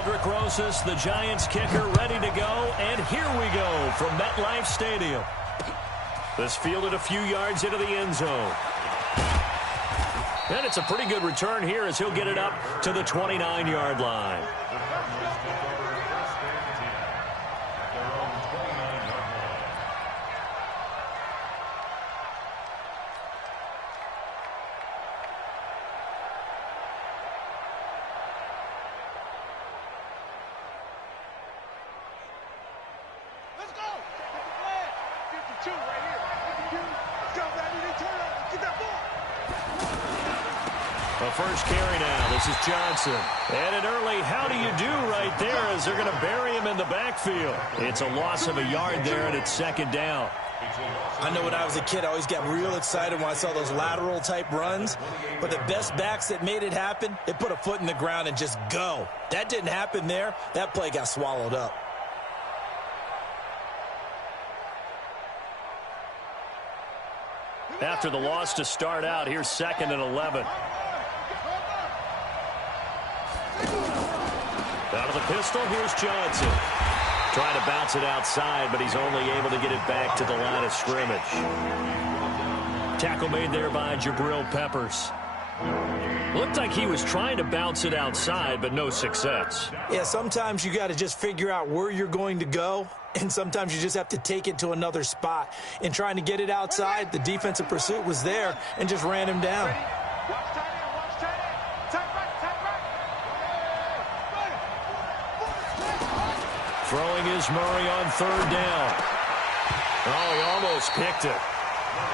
Eldrick Rosas, the Giants kicker, ready to go. And here we go from MetLife Stadium. This fielded a few yards into the end zone. And it's a pretty good return here as he'll get it up to the 29-yard line. The first carry now. This is Johnson. And an early how do you do right there as they're going to bury him in the backfield. It's a loss of a yard there, and it's second down. I know when I was a kid, I always got real excited when I saw those lateral-type runs. But the best backs that made it happen, they put a foot in the ground and just go. That didn't happen there. That play got swallowed up. After the loss to start out, here's 2nd and 11. Out of the pistol, here's Johnson. Trying to bounce it outside, but he's only able to get it back to the line of scrimmage. Tackle made there by Jabril Peppers. Looked like he was trying to bounce it outside, but no success. Yeah, sometimes you got to just figure out where you're going to go, and sometimes you just have to take it to another spot. In trying to get it outside, the defensive pursuit was there and just ran him down. Throwing is Murray on 3rd down. Oh, he almost picked it.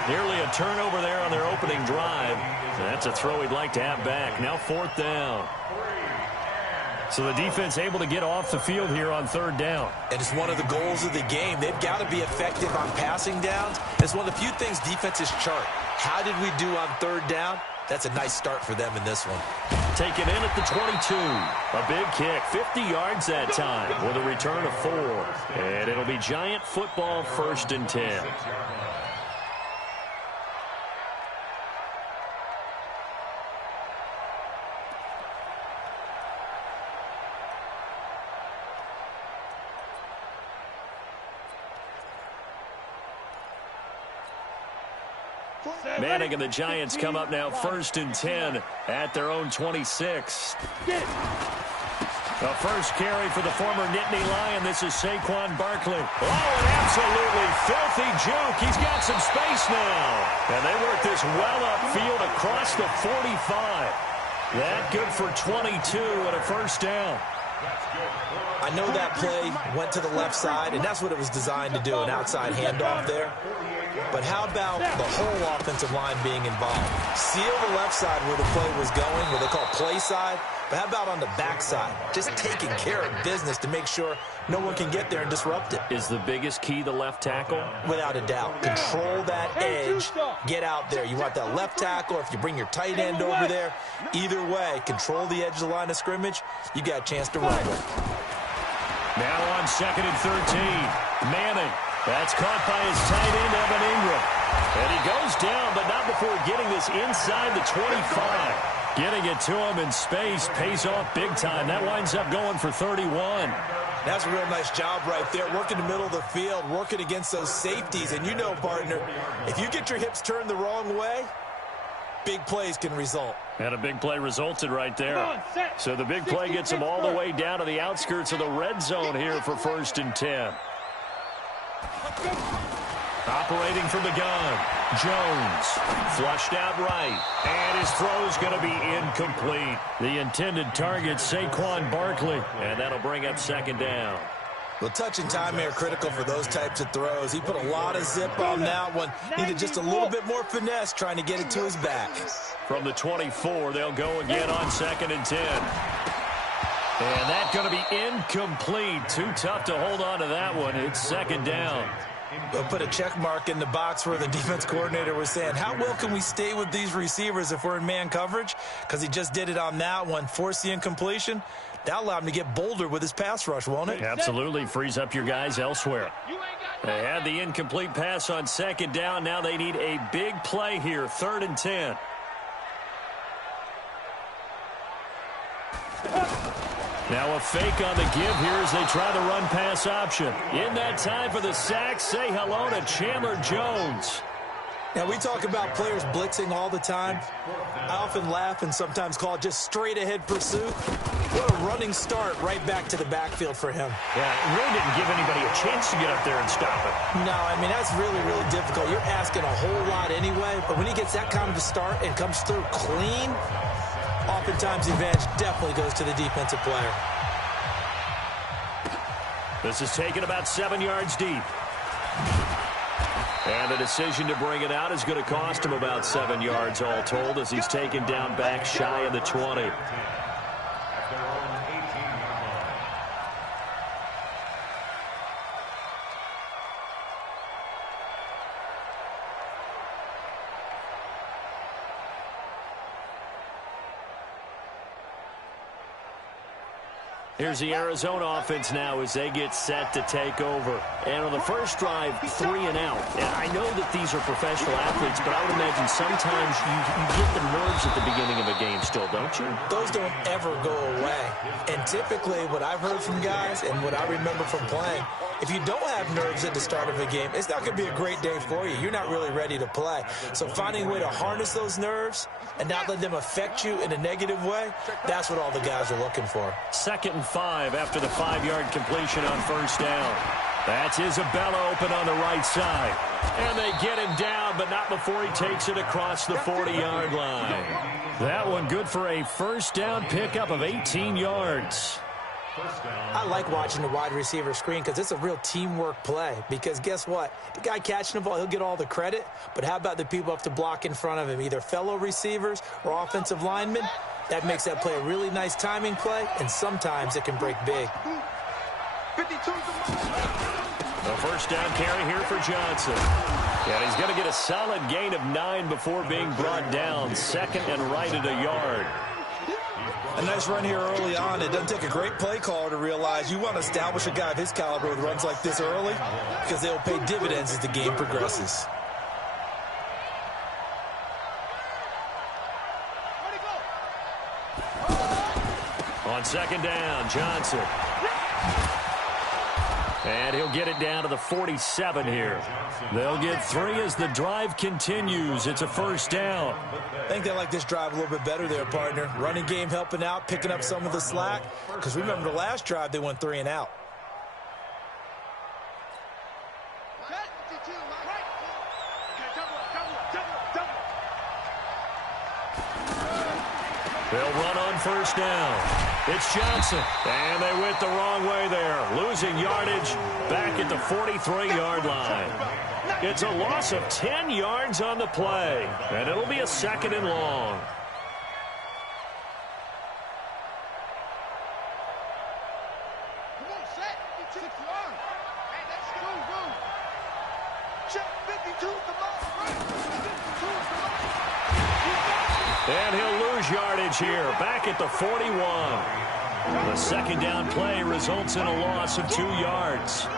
Nearly a turnover there on their opening drive. That's a throw he'd like to have back. Now 4th down. So the defense able to get off the field here on 3rd down. And it's one of the goals of the game. They've got to be effective on passing downs. It's one of the few things defenses chart. How did we do on 3rd down? That's a nice start for them in this one. Taken in at the 22. A big kick, 50 yards that time with a return of 4. And it'll be Giant football 1st and 10. Manning and the Giants come up now 1st and 10 at their own 26. The first carry for the former Nittany Lion. This is Saquon Barkley. Oh, an absolutely filthy juke. He's got some space now. And they work this well upfield across the 45. That good for 22 and a 1st down. I know that play went to the left side, and that's what it was designed to do, an outside handoff there. But how about the whole offensive line being involved? Seal the left side where the play was going, what they call play side. But how about on the back side? Just taking care of business to make sure no one can get there and disrupt it. Is the biggest key the left tackle? Without a doubt. Control that edge. Get out there. You want that left tackle, or if you bring your tight end over there, either way, control the edge of the line of scrimmage. You got a chance to run with. Now on 2nd and 13. Manning. That's caught by his tight end, Evan Ingram. And he goes down, but not before getting this inside the 25. Getting it to him in space pays off big time. That winds up going for 31. That's a real nice job right there. Working the middle of the field, working against those safeties. And you know, partner, if you get your hips turned the wrong way, big plays can result. And a big play resulted right there. So the big play gets him all the way down to the outskirts of the red zone here for 1st and 10. Operating from the gun, Jones, flushed out right, and his throw's going to be incomplete. The intended target, Saquon Barkley, and that'll bring up 2nd down. Well, touch and time are critical for those types of throws. He put a lot of zip on that one. Needed just a little bit more finesse trying to get it to his back. From the 24, they'll go again on 2nd and 10. And that's going to be incomplete. Too tough to hold on to that one. It's 2nd down. We'll put a check mark in the box where the defense coordinator was saying, how well can we stay with these receivers if we're in man coverage? Because he just did it on that one. Force the incompletion. That'll allow him to get bolder with his pass rush, won't it? Absolutely. Frees up your guys elsewhere. They had the incomplete pass on 2nd down. Now they need a big play here. 3rd and 10. Now a fake on the give here as they try the run-pass option. In that time for the sack, say hello to Chandler Jones. Now, we talk about players blitzing all the time. I often laugh and sometimes call it just straight-ahead pursuit. What a running start right back to the backfield for him. Yeah, it really didn't give anybody a chance to get up there and stop it. No, I mean, that's really, really difficult. You're asking a whole lot anyway, but when he gets that kind of a start and comes through clean, oftentimes the advantage definitely goes to the defensive player. This is taken about 7 yards deep. And the decision to bring it out is going to cost him about 7 yards all told as he's taken down back shy of the 20. Here's the Arizona offense now as they get set to take over. And on the first drive, 3 and out. And I know that these are professional athletes, but I would imagine sometimes you get the nerves at the beginning of a game still, don't you? Those don't ever go away. And typically what I've heard from guys and what I remember from playing, if you don't have nerves at the start of a game, it's not going to be a great day for you. You're not really ready to play. So finding a way to harness those nerves and not let them affect you in a negative way, that's what all the guys are looking for. 2nd and 5 after the 5-yard completion on first down. That's Isabella open on the right side. And they get him down, but not before he takes it across the 40-yard line. That one good for a first down pickup of 18 yards. I like watching the wide receiver screen because it's a real teamwork play. Because guess what? The guy catching the ball, he'll get all the credit. But how about the people who have to block in front of him, either fellow receivers or offensive linemen? That makes that play a really nice timing play, and sometimes it can break big. A first down carry here for Johnson. And he's going to get a solid gain of 9 before being brought down. 2nd and right at a yard. A nice run here early on. It doesn't take a great play caller to realize you want to establish a guy of his caliber with runs like this early because they'll pay dividends as the game progresses. On 2nd down, Johnson. And he'll get it down to the 47 here. They'll get 3 as the drive continues. It's a first down. I think they like this drive a little bit better there, partner. Running game helping out, picking up some of the slack. Because remember the last drive, they went 3 and out. They'll run on first down. It's Johnson, and they went the wrong way there, losing yardage back at the 43-yard line. It's a loss of 10 yards on the play, and it'll be a 2nd and long. And he'll lose yardage here, back at the 41. The 2nd down play results in a loss of 2 yards.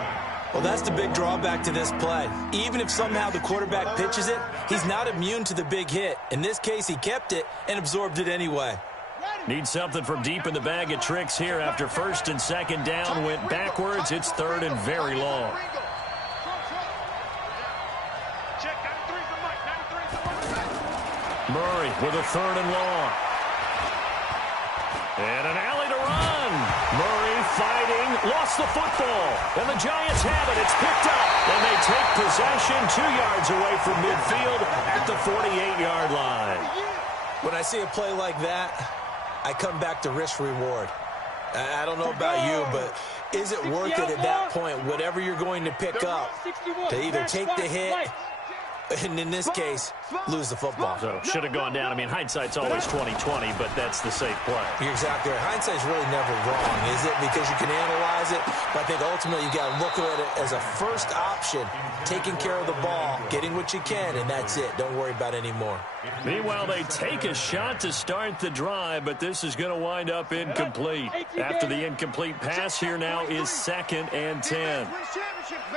Well, that's the big drawback to this play. Even if somehow the quarterback pitches it, he's not immune to the big hit. In this case, he kept it and absorbed it anyway. Need something from deep in the bag of tricks here after 1st and 2nd down went backwards. It's 3rd and very long. Murray with a 3rd and long. And an alley to run. Murray fighting, lost the football. And the Giants have it. It's picked up. And they take possession 2 yards away from midfield at the 48-yard line. When I see a play like that, I come back to risk-reward. I don't know about you, but is it worth it at that point, whatever you're going to pick up, to either take the hit and in this case, lose the football? So should have gone down. I mean, hindsight's always 20/20, but that's the safe play. You're exactly right. Hindsight's really never wrong, is it? Because you can analyze it, but I think ultimately you got to look at it as a first option, taking care of the ball, getting what you can, and that's it. Don't worry about any more. Meanwhile, they take a shot to start the drive, but this is going to wind up incomplete. After the incomplete pass, here now is 2nd and 10.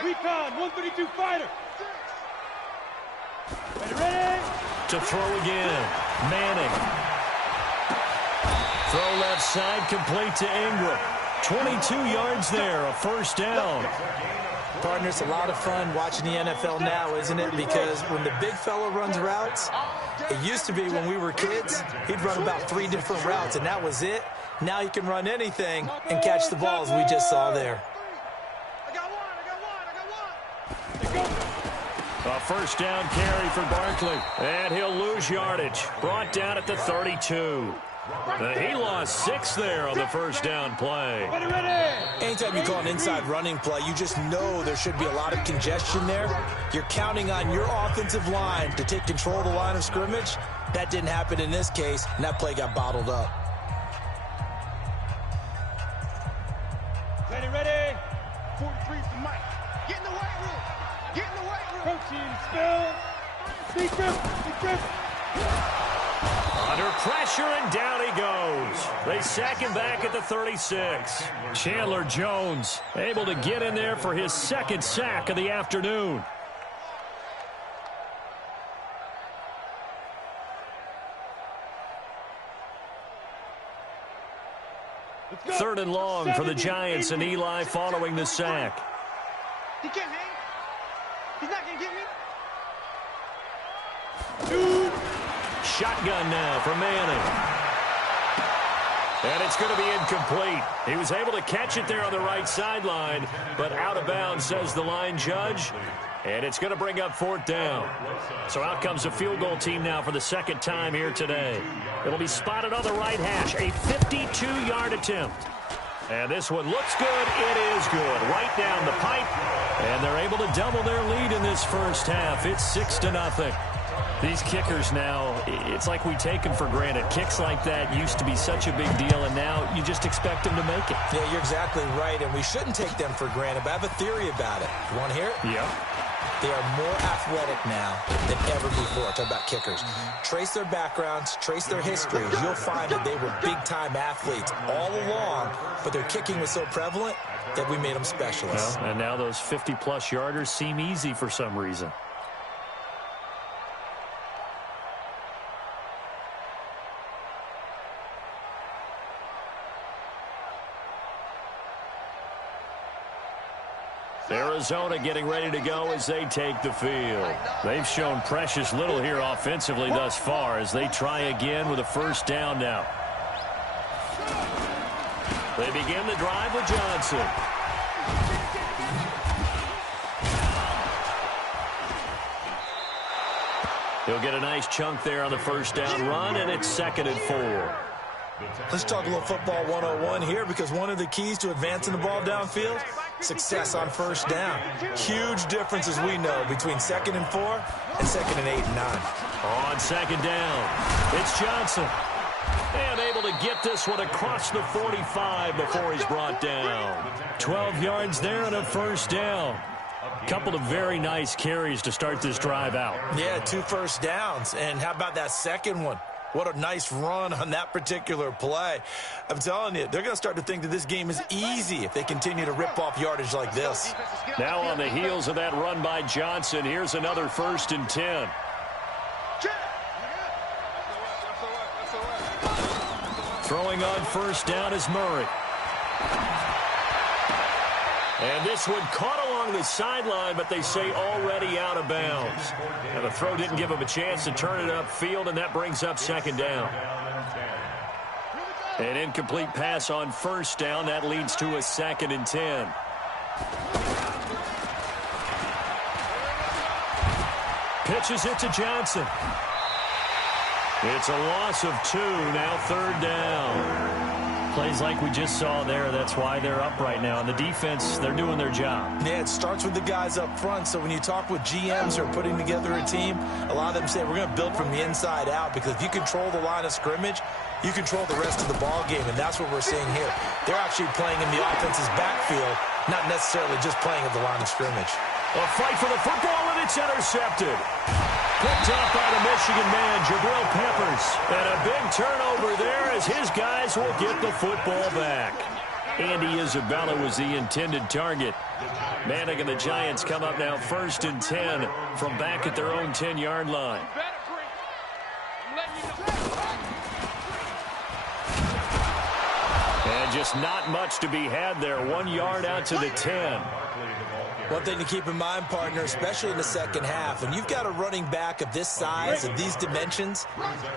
Recon, 132 fighter. To throw again, Manning. Throw left side, complete to Ingram. 22 yards there, a first down. Partner, it's a lot of fun watching the NFL now, isn't it? Because when the big fella runs routes, it used to be when we were kids, he'd run about 3 different routes, and that was it. Now he can run anything and catch the balls we just saw there. A first down carry for Barkley. And he'll lose yardage. Brought down at the 32. He lost 6 there on the first down play. Anytime you call an inside running play, you just know there should be a lot of congestion there. You're counting on your offensive line to take control of the line of scrimmage. That didn't happen in this case, and that play got bottled up. Ready. 43 for Mike. Get in the weight room. Get in the weight room. Protein spill. Defense. Under pressure, and down he goes. They sack him back at the 36. Chandler Jones able to get in there for his second sack of the afternoon. Third and long for the Giants, and Eli following the sack. He can't hang. He's not going to get me. Shotgun now for Manning. And it's going to be incomplete. He was able to catch it there on the right sideline, but out of bounds, says the line judge. And it's going to bring up 4th down. So out comes a field goal team now for the second time here today. It'll be spotted on the right hash. A 52-yard attempt. And this one looks good. It is good. Right down the pipe. And they're able to double their lead in this first half. It's 6-0. These kickers now, it's like we take them for granted. Kicks like that used to be such a big deal, and now you just expect them to make it. Yeah, you're exactly right, and we shouldn't take them for granted, but I have a theory about it. You want to hear it? Yeah. They are more athletic now than ever before. Talk about kickers. Trace their backgrounds, trace their histories. You'll find that they were big-time athletes all along, but their kicking was so prevalent that we made them specialists. Well, and now those 50-plus yarders seem easy for some reason. Arizona getting ready to go as they take the field. They've shown precious little here offensively thus far as they try again with a first down now. They begin the drive with Johnson. He'll get a nice chunk there on the first down run, and it's 2nd and 4. Let's talk a little football 101 here, because one of the keys to advancing the ball downfield, success on first down. Huge difference, as we know, between 2nd and 4 and 2nd and 8 and 9. On 2nd down, it's Johnson. And able to get this one across the 45 before he's brought down. 12 yards there and a first down. Couple of very nice carries to start this drive out. Yeah, 2 first downs. And how about that second one? What a nice run on that particular play. I'm telling you, they're going to start to think that this game is easy if they continue to rip off yardage like this. Now on the heels of that run by Johnson, here's another 1st and 10. Throwing on first down is Murray. And this one caught along the sideline, but they say already out of bounds. And the throw didn't give him a chance to turn it upfield, and that brings up 2nd down. An incomplete pass on first down. That leads to a 2nd and 10. Pitches it to Johnson. It's a loss of 2, now 3rd down. Plays like we just saw there. That's why they're up right now. And the defense, they're doing their job. Yeah, it starts with the guys up front. So when you talk with GMs who are putting together a team, a lot of them say we're going to build from the inside out, because if you control the line of scrimmage, you control the rest of the ball game, and that's what we're seeing here. They're actually playing in the offense's backfield, not necessarily just playing at the line of scrimmage. A fight for the football, and it's intercepted. Picked up by the Michigan man, Jabril Peppers. And a big turnover there as his guys will get the football back. Andy Isabella was the intended target. Manning and the Giants come up now 1st and 10 from back at their own 10-yard line. just not much to be had there. 1 yard out to the 10. One thing to keep in mind, partner, especially in the second half, when you've got a running back of this size, of these dimensions,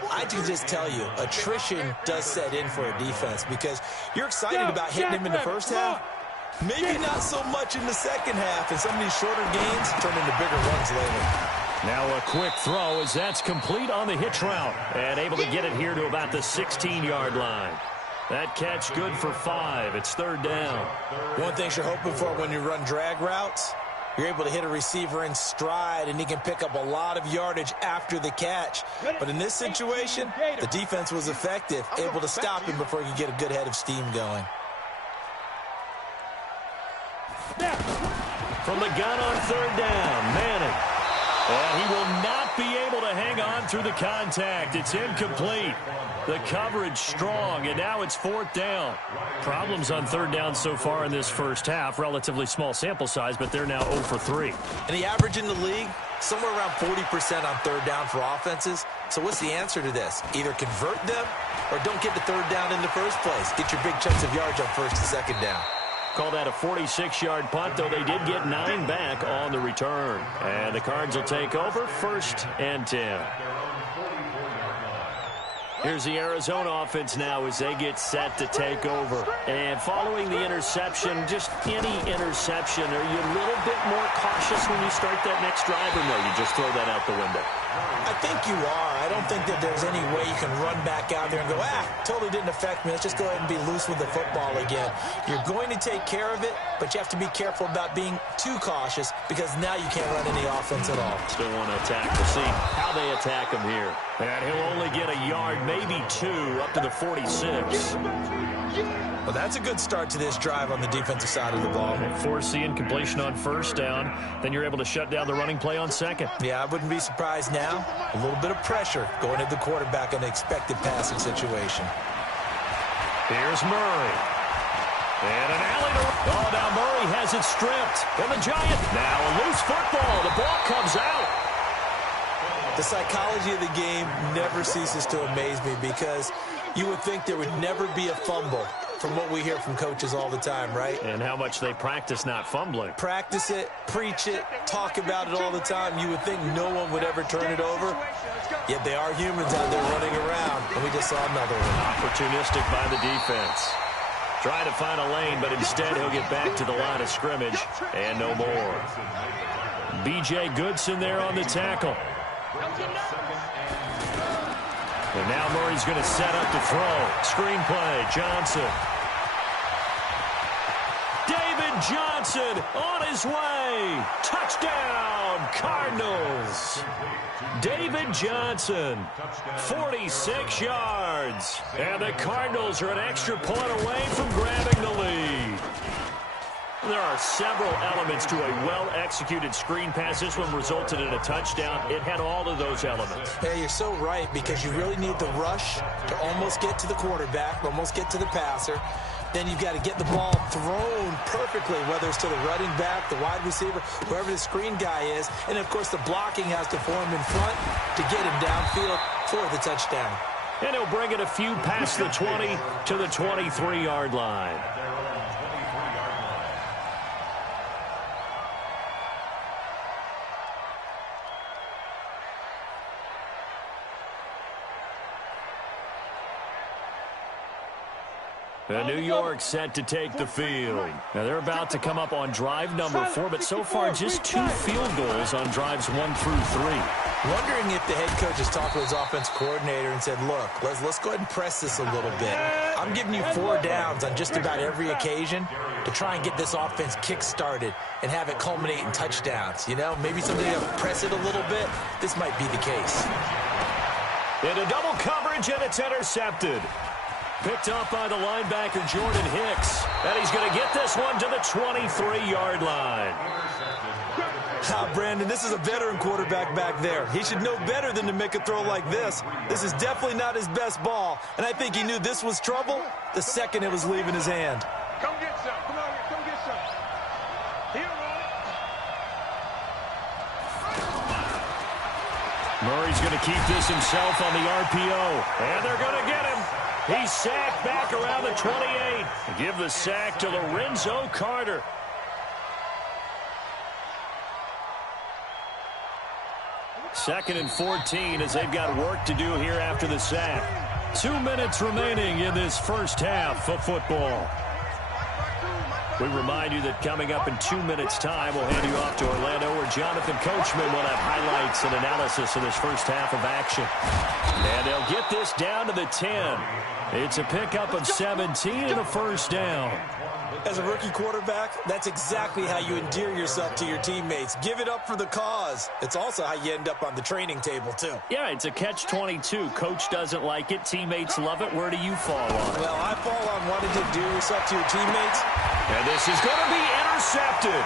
I can just tell you, attrition does set in for a defense because you're excited about hitting him in the first half. Maybe not so much in the second half, and some of these shorter gains turn into bigger runs later. Now a quick throw as that's complete on the hitch route and able to get it here to about the 16-yard line. That catch good for 5. It's third down. One thing you're hoping for when you run drag routes, you're able to hit a receiver in stride, and he can pick up a lot of yardage after the catch. But in this situation, the defense was effective, able to stop him before he could get a good head of steam going. From the gun on third down, Manning. And he will not be able to hang on through the contact. It's incomplete. The coverage strong, and now it's fourth down. Problems on third down so far in this first half. Relatively small sample size, but they're now 0 for 3. And the average in the league, somewhere around 40% on third down for offenses. So what's the answer to this? Either convert them or don't get the third down in the first place. Get your big chunks of yards on first and second down. Call that a 46-yard punt, though they did get 9 back on the return. And the Cards will take over, first and 10. Here's the Arizona offense now as they get set to take over. And following the interception, just any interception, are you a little bit more cautious when you start that next drive, or no, you just throw that out the window? I think you are. I don't think that there's any way you can run back out there and go, totally didn't affect me. Let's just go ahead and be loose with the football again. You're going to take care of it, but you have to be careful about being too cautious because now you can't run any offense at all. Still want to attack. We'll see how they attack him here. And he'll only get a yard, maybe 2, up to the 46. Well, that's a good start to this drive on the defensive side of the ball. Force the incompletion on first down. Then you're able to shut down the running play on second. Yeah, I wouldn't be surprised now. A little bit of pressure going at the quarterback in an expected passing situation. Here's Murray. And an alley to... Oh, now Murray has it stripped. And the Giants now a loose football. The ball comes out. The psychology of the game never ceases to amaze me because you would think there would never be a fumble from what we hear from coaches all the time, right? And how much they practice not fumbling. Practice it, preach it, talk about it all the time. You would think no one would ever turn it over. Yet they are humans out there running around, and we just saw another one. Opportunistic by the defense. Trying to find a lane, but instead he'll get back to the line of scrimmage, and no more. B.J. Goodson there on the tackle. And now Murray's going to set up to throw. Screen play, Johnson. David Johnson on his way. Touchdown, Cardinals. David Johnson, 46 yards. And the Cardinals are an extra point away from grabbing the lead. There are several elements to a well-executed screen pass. This one resulted in a touchdown. It had all of those elements. Hey, you're so right because you really need the rush to almost get to the quarterback, almost get to the passer. Then you've got to get the ball thrown perfectly, whether it's to the running back, the wide receiver, whoever the screen guy is. And, of course, the blocking has to form in front to get him downfield for the touchdown. And he'll bring it a few past the 20 to the 23-yard line. New York set to take the field. Now they're about to come up on drive number 4, but so far just 2 field goals on drives 1 through 3. Wondering if the head coach has talked to his offense coordinator and said, look, let's go ahead and press this a little bit. I'm giving you 4 downs on just about every occasion to try and get this offense kick-started and have it culminate in touchdowns. You know, maybe somebody to press it a little bit. This might be the case. Into double coverage, and it's intercepted. Picked up by the linebacker, Jordan Hicks. And he's going to get this one to the 23-yard line. Brandon, this is a veteran quarterback back there. He should know better than to make a throw like this. This is definitely not his best ball. And I think he knew this was trouble the second it was leaving his hand. Come get some. Come on, come get some. Here, Murray's going to keep this himself on the RPO. And they're going to get him. He's sacked back around the 28. Give the sack to Lorenzo Carter. Second and 14 as they've got work to do here after the sack. 2 minutes remaining in this first half of football. We remind you that coming up in 2 minutes' time, we'll hand you off to Orlando, where Jonathan Coachman will have highlights and analysis of this first half of action. And they'll get this down to the 10. It's a pickup of 17 and a first down. As a rookie quarterback, that's exactly how you endear yourself to your teammates. Give it up for the cause. It's also how you end up on the training table, too. Yeah, it's a catch-22. Coach doesn't like it. Teammates love it. Where do you fall on it? Well, I fall on wanting to endear yourself to your teammates. And this is going to be intercepted.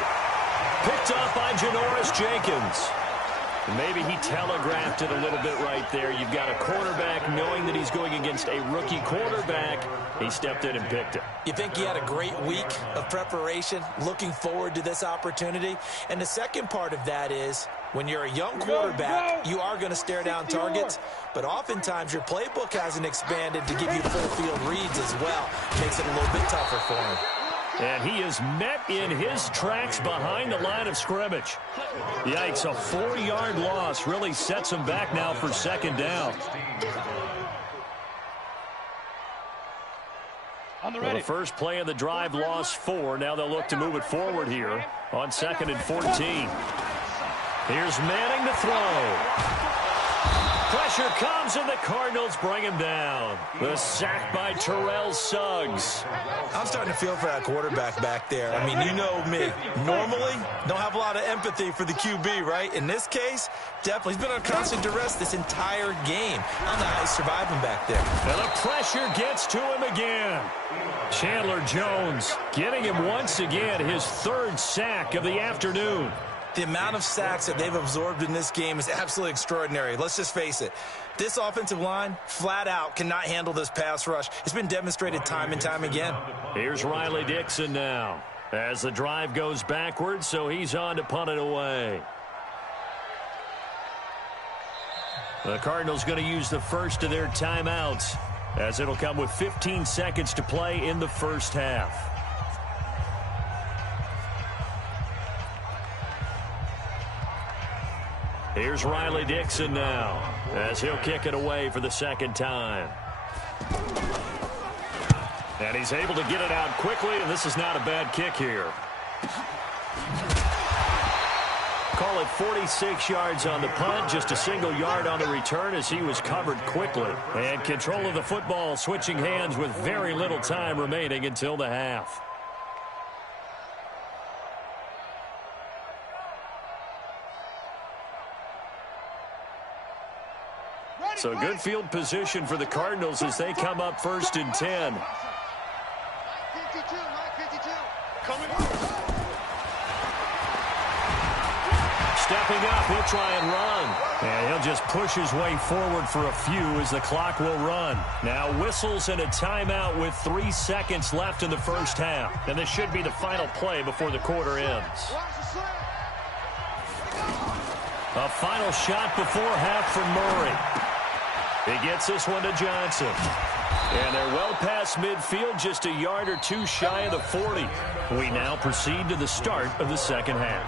Picked up by Janoris Jenkins. Maybe he telegraphed it a little bit right there. You've got a quarterback knowing that he's going against a rookie quarterback. He stepped in and picked it. You think he had a great week of preparation, looking forward to this opportunity? And the second part of that is, when you're a young quarterback, you are going to stare down targets, but oftentimes your playbook hasn't expanded to give you full field reads as well. Makes it a little bit tougher for him. And he is met in his tracks behind the line of scrimmage. Yikes, a 4-yard loss really sets him back now for second down. Well, the first play of the drive lost 4. Now they'll look to move it forward here on second and 14. Here's Manning to throw. Pressure comes, and the Cardinals bring him down. The sack by Terrell Suggs. I'm starting to feel for that quarterback back there. I mean, you know me. Normally, don't have a lot of empathy for the QB, right? In this case, definitely. He's been on constant duress this entire game. I don't know how he's surviving back there. And the pressure gets to him again. Chandler Jones getting him once again, his 3rd sack of the afternoon. The amount of sacks that they've absorbed in this game is absolutely extraordinary. Let's just face it. This offensive line, flat out, cannot handle this pass rush. It's been demonstrated time and time again. Here's Riley Dixon now as the drive goes backwards, so he's on to punt it away. The Cardinals going to use the first of their timeouts, as it'll come with 15 seconds to play in the first half. Here's Riley Dixon now as he'll kick it away for the second time. And he's able to get it out quickly, and this is not a bad kick here. Call it 46 yards on the punt, just a single yard on the return as he was covered quickly. And control of the football switching hands with very little time remaining until the half. So good field position for the Cardinals as they come up 1st and 10. Stepping up, he'll try and run. And he'll just push his way forward for a few as the clock will run. Now whistles and a timeout with 3 seconds left in the first half. And this should be the final play before the quarter ends. A final shot before half from Murray. He gets this one to Johnson. And they're well past midfield, just a yard or 2 shy of the 40. We now proceed to the start of the second half.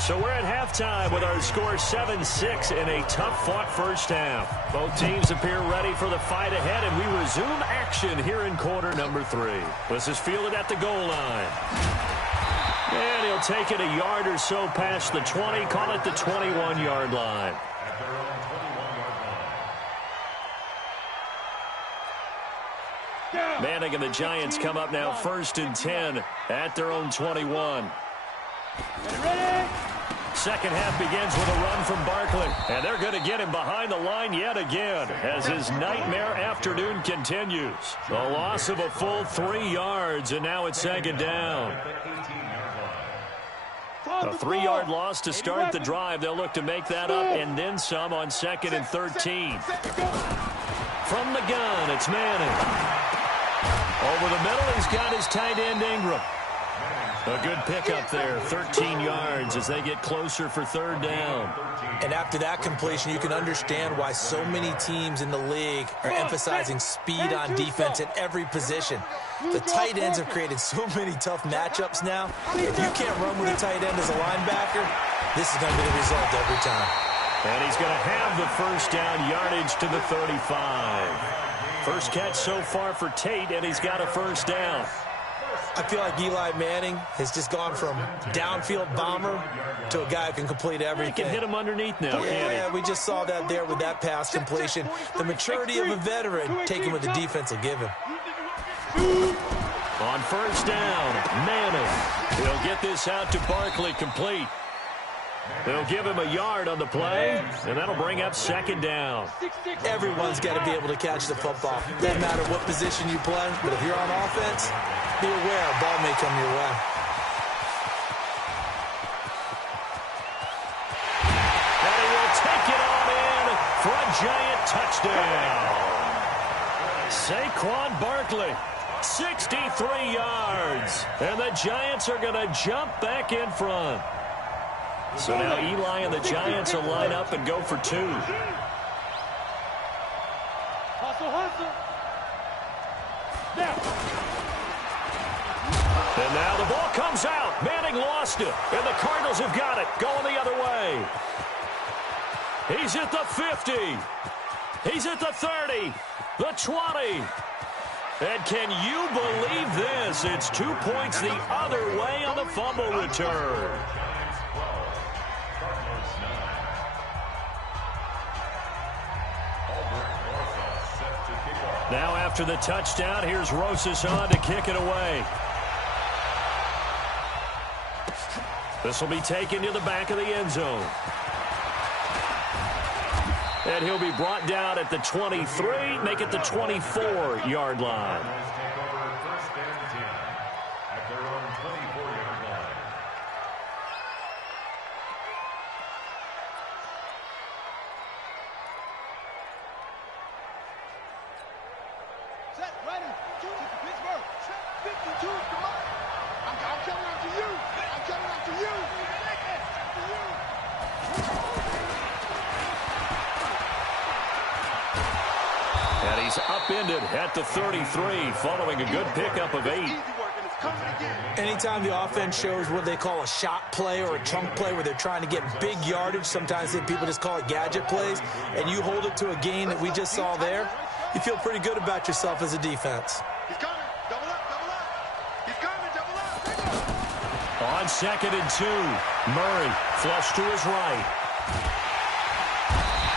So we're at halftime with our score 7-6 in a tough-fought first half. Both teams appear ready for the fight ahead, and we resume action here in quarter number 3. This is fielded at the goal line. And he'll take it a yard or so past the 20, call it the 21-yard line. Manning and the Giants come up now 1st and 10 at their own 21. Second half begins with a run from Barkley. And they're going to get him behind the line yet again as his nightmare afternoon continues. The loss of a full 3 yards, and now it's second down. A 3-yard loss to start the drive. They'll look to make that up and then some on 2nd and 13. From the gun, it's Manning. Over the middle, he's got his tight end Ingram. A good pickup there, 13 yards as they get closer for third down. And after that completion, you can understand why so many teams in the league are emphasizing speed on defense at every position. The tight ends have created so many tough matchups now. If you can't run with a tight end as a linebacker, this is going to be the result every time. And he's going to have the first down yardage to the 35. First catch so far for Tate, and he's got a first down. I feel like Eli Manning has just gone from downfield bomber to a guy who can complete everything. He can hit him underneath now, can't he? We just saw that there with that pass completion. The maturity of a veteran taking what the defense will give him. On first down, Manning. He'll get this out to Barkley, complete. They'll give him a yard on the play, and that'll bring up second down. Everyone's got to be able to catch the football. Doesn't matter what position you play, but if you're on offense, be aware a ball may come your way. And he will take it on in for a giant touchdown. Saquon Barkley, 63 yards. And the Giants are going to jump back in front. So now Eli and the Giants will line up and go for two. Hustle, hustle. Now. And now the ball comes out. Manning lost it. And the Cardinals have got it. Going the other way. He's at the 50. He's at the 30. The 20. And can you believe this? It's 2 points the other way on the fumble return. Now after the touchdown, here's Rosas on to kick it away. This will be taken to the back of the end zone. And he'll be brought down at the 23, make it the 24-yard line. Set, ready, two, Pittsburgh. 52, come on. I'm coming after you. I'm coming after you. And he's upended at the 33 following a good pickup of 8. Anytime the offense shows what they call a shot play or a chunk play where they're trying to get big yardage, sometimes people just call it gadget plays, and you hold it to a gain that we just saw there, you feel pretty good about yourself as a defense. He's coming. Double up, double up. He's coming, double up. On 2nd and 2, Murray flush to his right.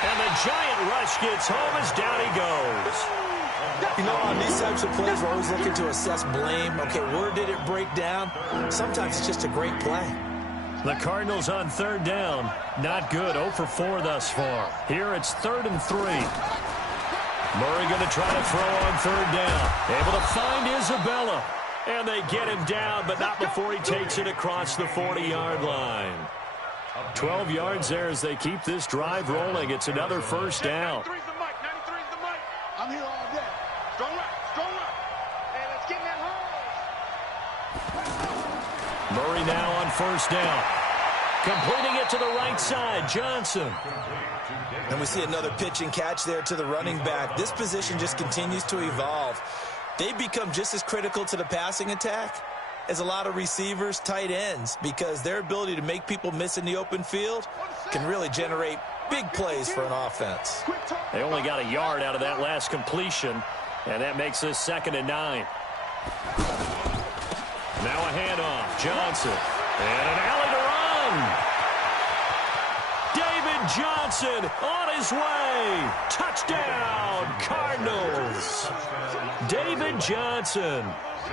And the giant rush gets home as down he goes. You know, on these types of plays, we're always looking to assess blame. Okay, where did it break down? Sometimes it's just a great play. The Cardinals on third down. Not good. 0 for 4 thus far. Here it's 3rd and 3. Murray going to try to throw on third down. Able to find Isabella. And they get him down, but not before he takes it across the 40-yard line. 12 yards there as they keep this drive rolling. It's another first down. 93's the mic. 93's the mic. I'm here all day. Strong right, strong right. Hey, let's get in that hole. Murray now on first down. Completing it to the right side, Johnson. And we see another pitch and catch there to the running back. This position just continues to evolve. They become just as critical to the passing attack as a lot of receivers, tight ends, because their ability to make people miss in the open field can really generate big plays for an offense. They only got a yard out of that last completion, and that makes this 2nd and 9. Now a handoff, Johnson, and an alley to run. David Johnson on his way. Touchdown, Cardinals. David Johnson,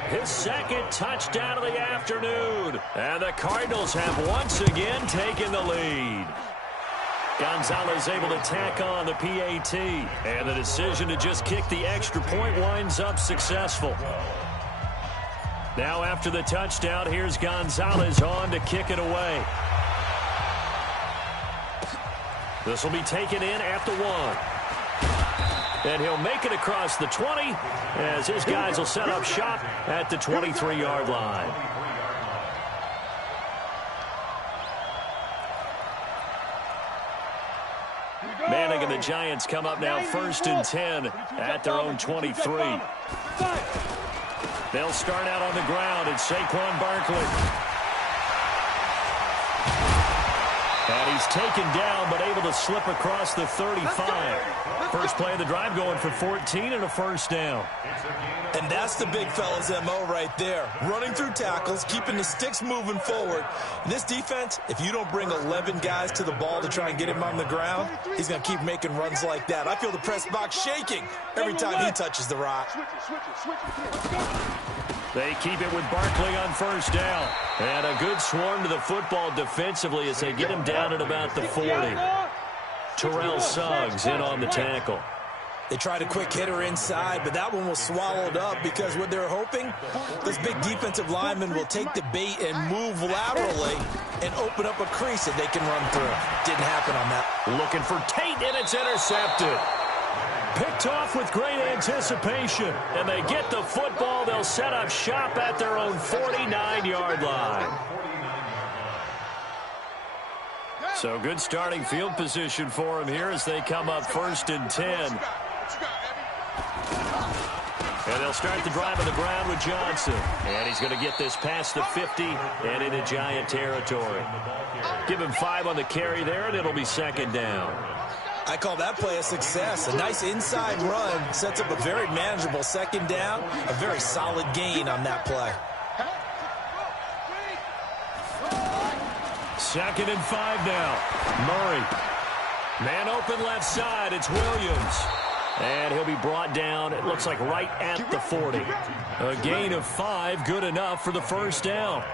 his 2nd touchdown of the afternoon. And the Cardinals have once again taken the lead. Gonzalez able to tack on the PAT. And the decision to just kick the extra point winds up successful. Now after the touchdown, here's Gonzalez on to kick it away. This will be taken in at the 1. And he'll make it across the 20 as his guys will set up shop at the 23-yard line. the Giants come up now 1st and 10 at their own 23. They'll start out on the ground. It's Saquon Barkley. And he's taken down, but able to slip across the 35. First play of the drive going for 14 and a first down. And that's the big fella's MO right there. Running through tackles, keeping the sticks moving forward. In this defense, if you don't bring 11 guys to the ball to try and get him on the ground, he's going to keep making runs like that. I feel the press box shaking every time he touches the rock. They keep it with Barkley on first down. And a good swarm to the football defensively as they get him down at about the 40. Terrell Suggs in on the tackle. They tried a quick hitter inside, but that one was swallowed up because what they're hoping, this big defensive lineman will take the bait and move laterally and open up a crease that they can run through. Didn't happen on that. Looking for Tate, and it's intercepted. Picked off with great anticipation, and they get the football. They'll set up shop at their own 49-yard line. So good starting field position for them here as they come up 1st and 10. And they'll start the drive on the ground with Johnson. And he's going to get this past the 50 and into Giant territory. Give him 5 on the carry there, and it'll be 2nd down. I call that play a success. A nice inside run sets up a very manageable 2nd down. A very solid gain on that play. 2nd and 5 now. Murray. Man open left side. It's Williams. And he'll be brought down, it looks like right at the 40. A gain of 5, good enough for the first down.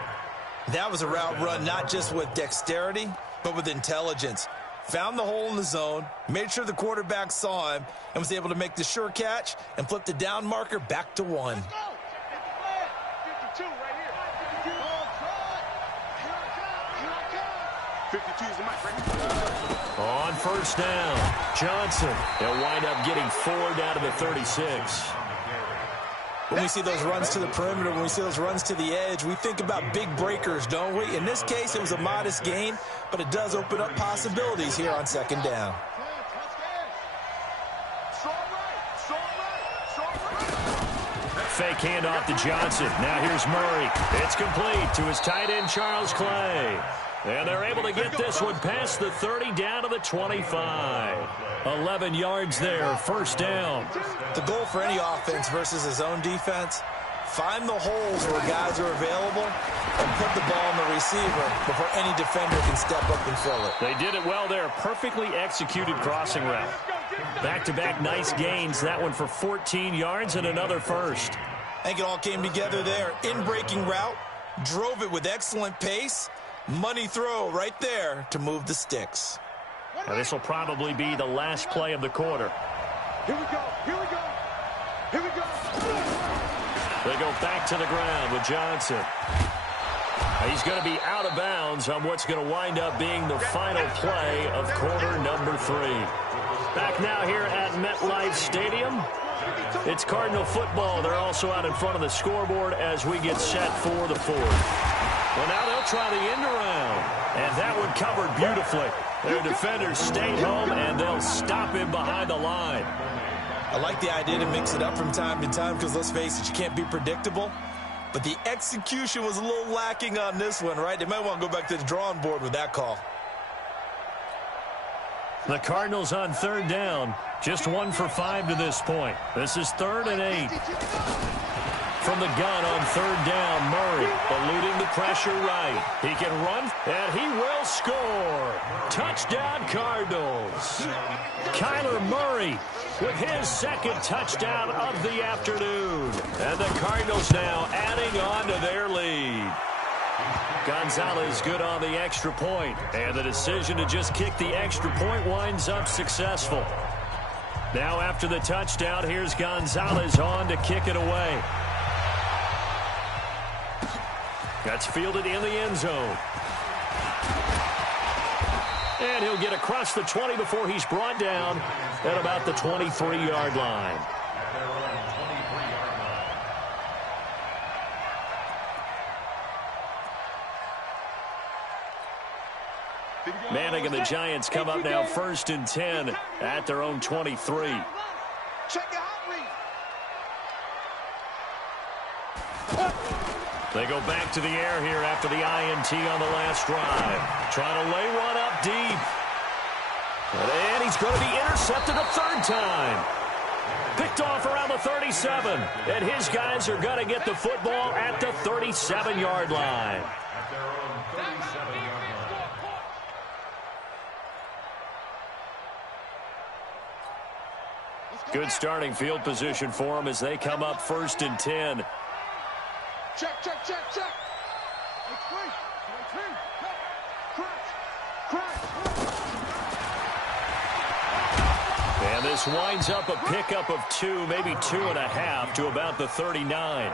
That was a route run not just with dexterity, but with intelligence. Found the hole in the zone, made sure the quarterback saw him, and was able to make the sure catch and flip the down marker back to 1. On first down, Johnson. They'll wind up getting 4 down to the 36. When we see those runs to the perimeter, when we see those runs to the edge, we think about big breakers, don't we? In this case, it was a modest gain, but it does open up possibilities here on 2nd down. Fake handoff to Johnson. Now here's Murray. It's complete to his tight end, Charles Clay. And they're able to get this one past the 30 down to the 25. 11 yards there, first down. The goal for any offense versus a zone defense, find the holes where guys are available and put the ball on the receiver before any defender can step up and fill it. They did it well there. Perfectly executed crossing route. Back-to-back nice gains. That one for 14 yards and another first. I think it all came together there. In-breaking route, drove it with excellent pace. Money throw right there to move the sticks. Now this will probably be the last play of the quarter. Here we go. Here we go. Here we go. They go back to the ground with Johnson. He's going to be out of bounds on what's going to wind up being the final play of quarter number 3. Back now here at MetLife Stadium. It's Cardinal football. They're also out in front of the scoreboard as we get set for the 4th. Well, now they'll try the end around. And that one covered beautifully. Their defenders stayed home, and they'll stop him behind the line. I like the idea to mix it up from time to time because, let's face it, you can't be predictable. But the execution was a little lacking on this one, right? They might want to go back to the drawing board with that call. The Cardinals on 3rd down. Just 1 for 5 to this point. This is 3rd and 8. From the gun on 3rd down, Murray eluding the pressure right. He can run, and he will score. Touchdown, Cardinals. Kyler Murray with his 2nd touchdown of the afternoon. And the Cardinals now adding on to their lead. Gonzalez good on the extra point, and the decision to just kick the extra point winds up successful. Now after the touchdown, here's Gonzalez on to kick it away. That's fielded in the end zone. And he'll get across the 20 before he's brought down at about the 23-yard line. Manning and the Giants come up now 1st and 10 at their own 23. Check your hot read. They go back to the air here after the INT on the last drive. Trying to lay one up deep. And he's going to be intercepted a third time. Picked off around the 37. And his guys are going to get the football at the 37-yard line. Good starting field position for them as they come up 1st and 10. Check, check, check, check. And this winds up a pickup of 2, maybe 2.5 to about the 39.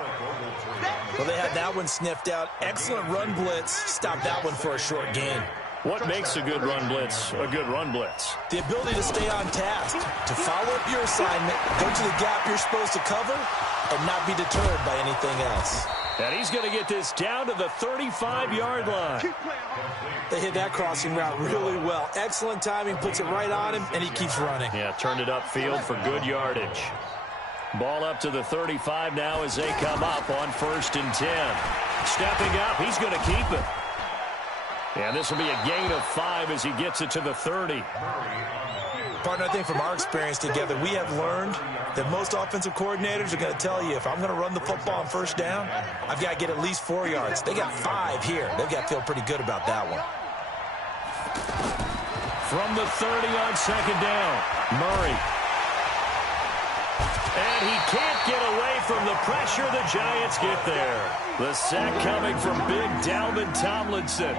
Well, they had that one sniffed out. Excellent run blitz. Stopped that one for a short gain. What makes a good run blitz a good run blitz? The ability to stay on task, to follow up your assignment, go to the gap you're supposed to cover, and not be deterred by anything else. And he's going to get this down to the 35-yard line. They hit that crossing route really well. Excellent timing, puts it right on him, and he keeps running. Yeah, turned it upfield for good yardage. Ball up to the 35 now as they come up on 1st and 10. Stepping up, he's going to keep it. And this will be a gain of 5 as he gets it to the 30. Partner, I think from our experience together, we have learned that most offensive coordinators are going to tell you, if I'm going to run the football on 1st down, I've got to get at least 4 yards. They got 5 here. They've got to feel pretty good about that one. From the 30 on 2nd down, Murray. And he can't get away from the pressure. The Giants get there. The sack coming from big Dalvin Tomlinson.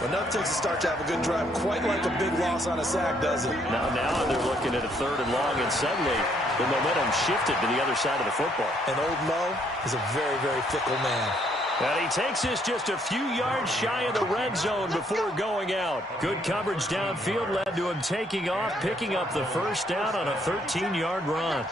But nothing takes a start to have a good drive quite like a big loss on a sack, does it? Now they're looking at a 3rd and long, and suddenly the momentum shifted to the other side of the football. And old Mo is a very, very fickle man. And he takes this just a few yards shy of the red zone before going out. Good coverage downfield led to him taking off, picking up the 1st down on a 13-yard run.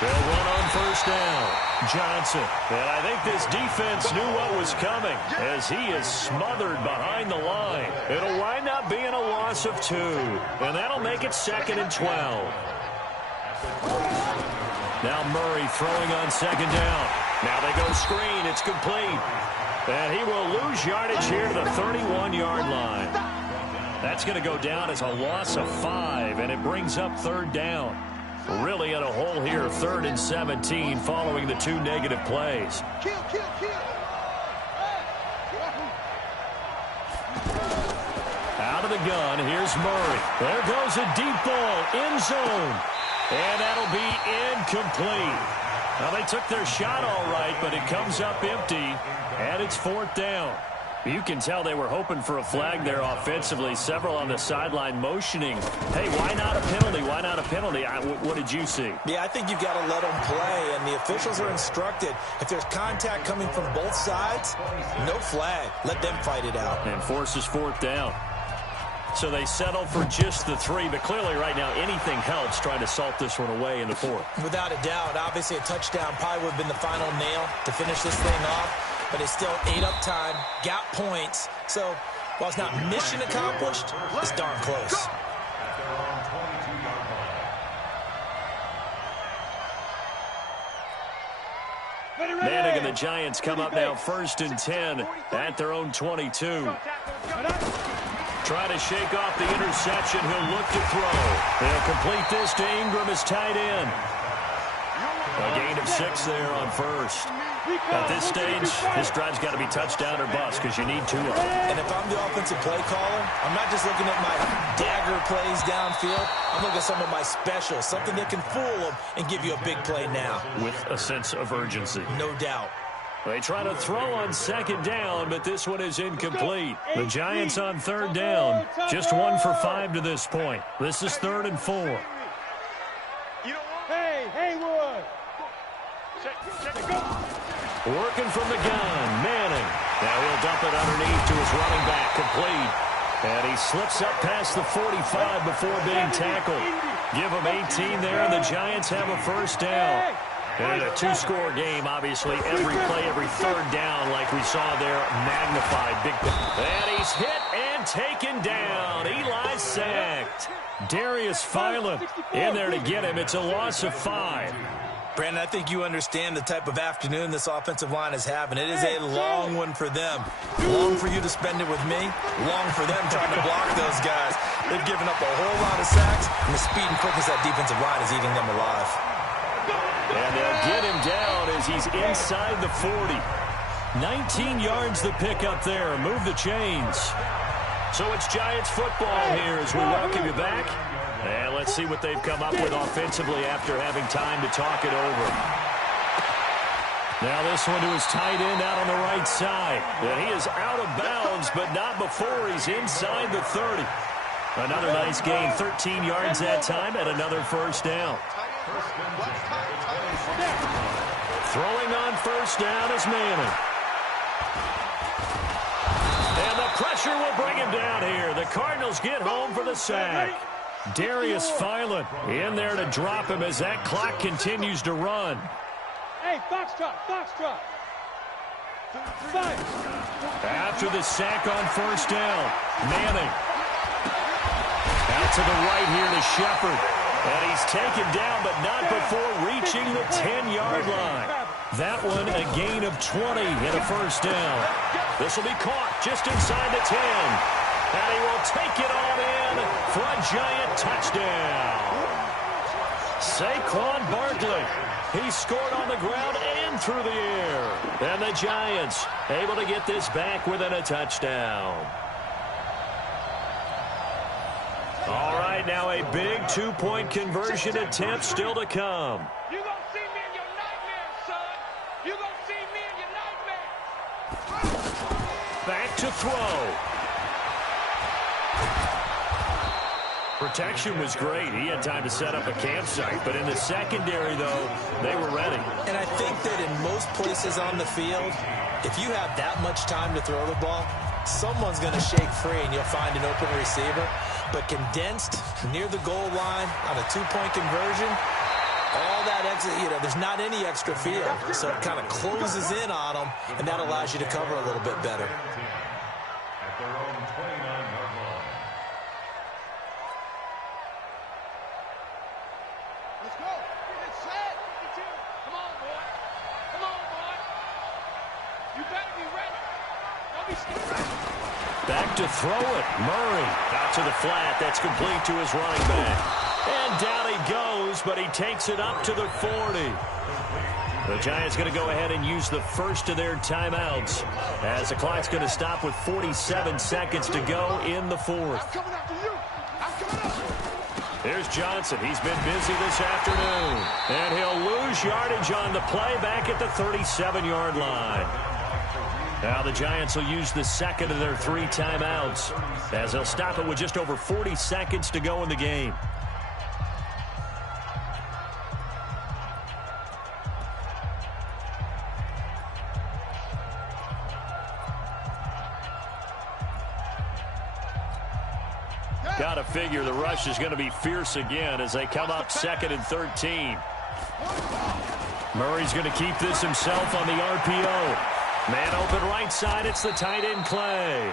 They'll run on 1st down. Johnson. And I think this defense knew what was coming as he is smothered behind the line. It'll wind up being a loss of 2. And that'll make it 2nd and 12. Now Murray throwing on 2nd down. Now they go screen. It's complete. And he will lose yardage here to the 31-yard line. That's going to go down as a loss of 5, and it brings up 3rd down. Really in a hole here, 3rd and 17 following the 2 negative plays. Out of the gun, here's Murray. There goes a deep ball, end zone. And that'll be incomplete. Now, they took their shot all right, but it comes up empty, and it's 4th down. You can tell they were hoping for a flag there offensively. Several on the sideline motioning, hey, why not a penalty? Why not a penalty? What did you see? Yeah, I think you've got to let them play, and the officials are instructed. If there's contact coming from both sides, no flag. Let them fight it out. And forces 4th down. So they settle for just the 3, but clearly right now anything helps trying to salt this one away in the 4th. Without a doubt, obviously a touchdown probably would have been the final nail to finish this thing off. But it's still ate up time, got points. So while it's not mission accomplished, it's darn close. Manning and the Giants come up now 1st and 10 at their own 22. Try to shake off the interception. He'll look to throw. They'll complete this to Ingram as tight end. A gain of 6 there on 1st. At this stage, this drive's got to be touchdown or bust because you need 2 of them. And if I'm the offensive play caller, I'm not just looking at my dagger plays downfield. I'm looking at some of my specials, something that can fool them and give you a big play now. With a sense of urgency. No doubt. They try to throw on 2nd down, but this one is incomplete. The Giants on 3rd down, just 1 for 5 to this point. This is 3rd and 4. Hey, Haywood! Working from the gun, Manning. Now he'll dump it underneath to his running back, complete. And he slips up past the 45 before being tackled. Give him 18 there, and the Giants have a 1st down. And a two-score game, obviously, every play, every third down, like we saw there, magnified. Big. And he's hit and taken down. Eli's sacked. Darius Philon in there to get him. It's a loss of 5. Brandon, I think you understand the type of afternoon this offensive line is having. It is a long one for them. Long for you to spend it with me. Long for them trying to block those guys. They've given up a whole lot of sacks, and the speed and quickness of that defensive line is eating them alive. And they'll get him down as he's inside the 40. 19 yards the pick up there. Move the chains. So it's Giants football here as we welcome you back. And let's see what they've come up with offensively after having time to talk it over. Now this one to his tight end out on the right side. And he is out of bounds, but not before he's inside the 30. Another nice gain, 13 yards that time, and another first down. Throwing on first down is Manning. And the pressure will bring him down here. The Cardinals get home for the sack. Darius Philon in there to drop him as that clock continues to run. Hey, foxtrot. After the sack on first down, Manning. Out to the right here to Shepard. And he's taken down, but not before reaching the 10-yard line. That one a gain of 20 and a first down. This will be caught just inside the 10. And he will take it on in for a Giant touchdown. Saquon Barkley. He scored on the ground and through the air. And the Giants able to get this back within a touchdown. All right, now a big two-point conversion attempt still to come. You gonna see me in your nightmares, son. You gonna see me in your nightmares. Back to throw. Protection was great. He had time to set up a campsite. But in the secondary, though, they were ready. And I think that in most places on the field, if you have that much time to throw the ball, someone's going to shake free and you'll find an open receiver. But condensed near the goal line on a two-point conversion, all that exit, there's not any extra field. So it kind of closes in on them, and that allows you to cover a little bit better. Let's go. Get set. Come on, boy. You better be ready. Don't be scared. Back to throw it. Murray out to the flat. That's complete to his running back. And down he goes, but he takes it up to the 40. The Giants going to go ahead and use the first of their timeouts as the clock's going to stop with 47 seconds to go in the fourth. I'm coming after you. I'm coming after you. Here's Johnson. He's been busy this afternoon. And he'll lose yardage on the play back at the 37-yard line. Now the Giants will use the second of their 3 timeouts as they'll stop it with just over 40 seconds to go in the game. Got to figure the rush is going to be fierce again as they come up 2nd and 13. Murray's going to keep this himself on the RPO. Man open right side, it's the tight end Clay.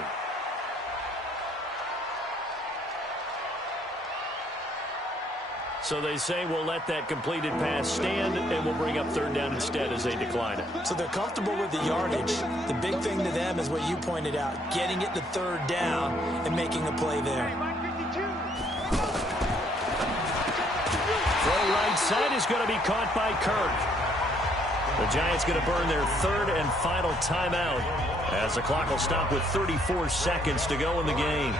So they say we'll let that completed pass stand and we'll bring up 3rd down instead as they decline it. So they're comfortable with the yardage. The big thing to them is what you pointed out, getting it to 3rd down and making a play there. Throw right side is going to be caught by Kirk. The Giants going to burn their 3rd and final timeout as the clock will stop with 34 seconds to go in the game.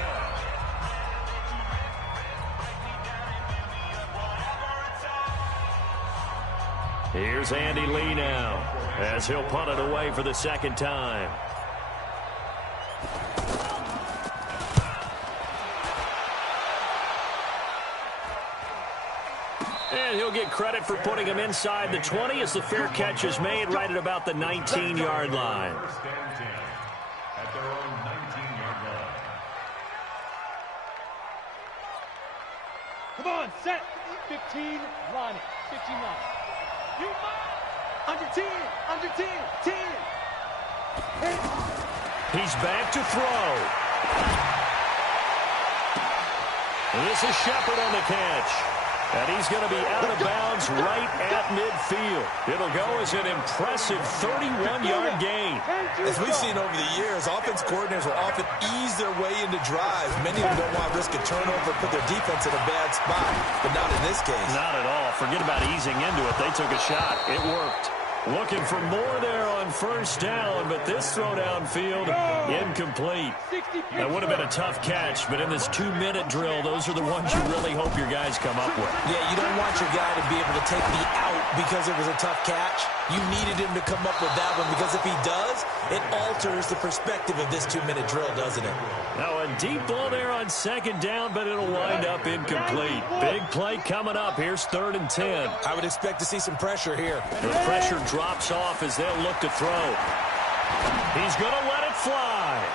Here's Andy Lee now as he'll punt it away for the 2nd time. And he'll get credit for putting him inside the 20 as the fair catch is made right at about the 19-yard line. Come on, set. 15, line it. 15 line. Under 10, under 10, 10. He's back to throw. This is Shepard on the catch. And he's going to be out of bounds right at midfield. It'll go as an impressive 31-yard gain. As we've seen over the years, offense coordinators will often ease their way into drives. Many of them don't want to risk a turnover, put their defense in a bad spot, but not in this case. Not at all. Forget about easing into it. They took a shot. It worked. Looking for more there on first down, but this throw downfield, incomplete. That would have been a tough catch, but in this 2-minute drill, those are the ones you really hope your guys come up with. Yeah, you don't want your guy to be able to take the out because it was a tough catch. You needed him to come up with that one because if he does, it alters the perspective of this 2-minute drill, doesn't it? Now a deep ball there on second down, but it'll wind up incomplete. Big play coming up. Here's 3rd and 10. I would expect to see some pressure here. The pressure drops off as they'll look to throw. He's going to let it fly.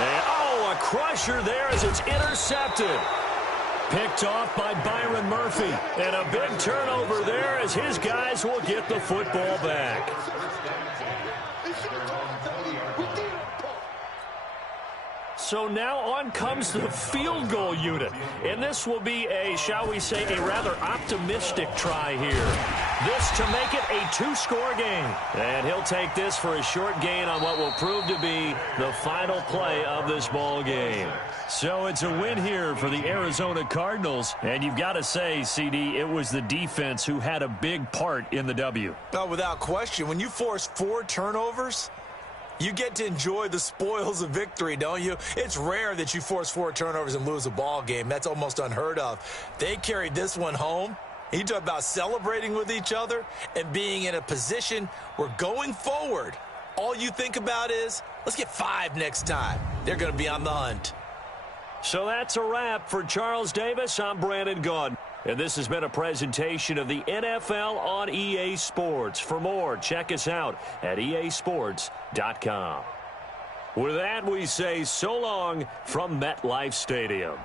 And, a crusher there as it's intercepted. Picked off by Byron Murphy. And a big turnover there as his guys will get the football back. So now on comes the field goal unit. And this will be a, shall we say, a rather optimistic try here. This to make it a 2-score game. And he'll take this for a short gain on what will prove to be the final play of this ball game. So it's a win here for the Arizona Cardinals. And you've got to say, CD, it was the defense who had a big part in the W. Oh, without question. When you force 4 turnovers, you get to enjoy the spoils of victory, don't you? It's rare that you force 4 turnovers and lose a ball game. That's almost unheard of. They carried this one home. You talk about celebrating with each other and being in a position where going forward, all you think about is, let's get 5 next time. They're going to be on the hunt. So that's a wrap for Charles Davis. I'm Brandon Gaudin. And this has been a presentation of the NFL on EA Sports. For more, check us out at easports.com. With that, we say so long from MetLife Stadium.